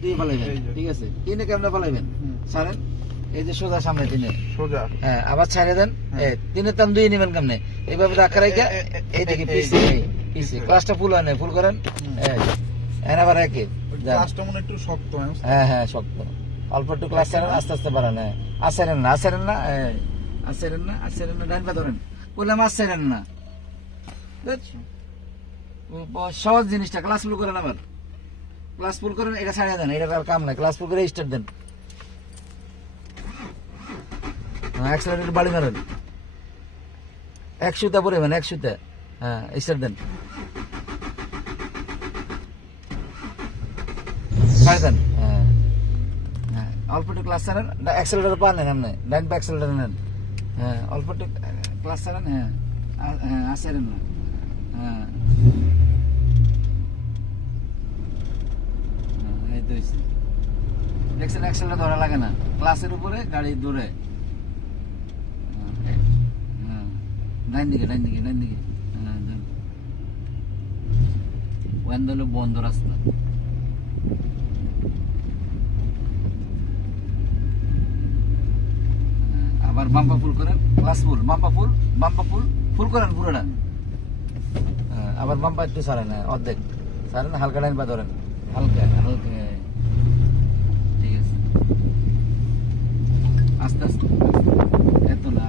দুই পালাইবেন, ঠিক আছে। তিনে কেমনে পালাইবেন, ছাড়েন, এই যে সোজা সামনে তিনে সোজা, হ্যাঁ, আবার ছাড়ে দেন, তিনের টান দুই নিবেন কেমনে, এইভাবে ধাক্কা রেখে এইদিকে পিছিয়ে পিছিয়ে ক্লাসটা ফুল হয় না, ফুল করেন, আবার একে ক্লাসটা মনে একটু শক্ত। হ্যাঁ হ্যাঁ শক্ত, অল্প একটু ক্লাস ছাড়েন, আস্তে আস্তে বাড়ান, আসেরেন না আসেরেন না আসেরেন না আসেরেন না, ডান পা ধরেন, বললাম আসেরেন না, সহজ জিনিসটা। ক্লাস ফুল করেন, আবার ক্লাস ফুল করেন, এটা ছাড়িয়ে দেন, এটা আর কাম নাই, ক্লাস ফুল করে স্টার্ট দেন, অ্যাক্সেলারেটর বাড়ি মারেন, 100তে পরিমাণ 100তে, হ্যাঁ স্টার্ট দেন, ছাড়ে দেন, হ্যাঁ হ্যাঁ, অল্প একটু ক্লাস ছাড়েন, অ্যাক্সেলারেটর পা নেন, আপনি ডান পা অ্যাক্সেলারেটর নেন, হ্যাঁ অল্প একটু ক্লাস ছাড়েন, হ্যাঁ হ্যাঁ আসেরেন না, হ্যাঁ এই তো দেখছেন, অ্যাক্সেলারেটর ধরা লাগে না, ক্লাসের উপরে গাড়ি দূরে, ডাইন দিকে ডাইন দিকে ডাইন দিকে, হ্যাঁ ওয়ান হলো বন্ধ রাস্তা, আবার বাম্পা ফুল করেন, ক্লাস ফুল, বাম্পা ফুল, বাম্পা ফুল, ফুল করেন পুরোটা, আবার বাম্পা একটু ছাড়েন, অর্ধেক ছাড়েন, হালকা ডাইন পা ধরেন, হালকা হালকা, ঠিক আছে, আস্তে আস্তে, এত না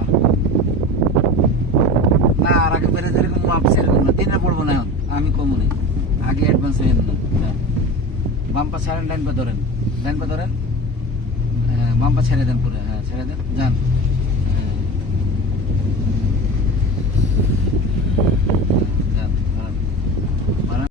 না, আর আগে বেড়ে যেরকম মাপ সেরকম না, দিনে পড়বো না এখন, আমি কমু নেই, আগে অ্যাডভান্স হয়ে না, বাম্পা ছাড়েন, ডাইন পা ধরেন, ডাইন পা ধরেন, বাম্পা ছেড়ে দেন পুরো, হ্যাঁ ছেড়ে দেন, যান।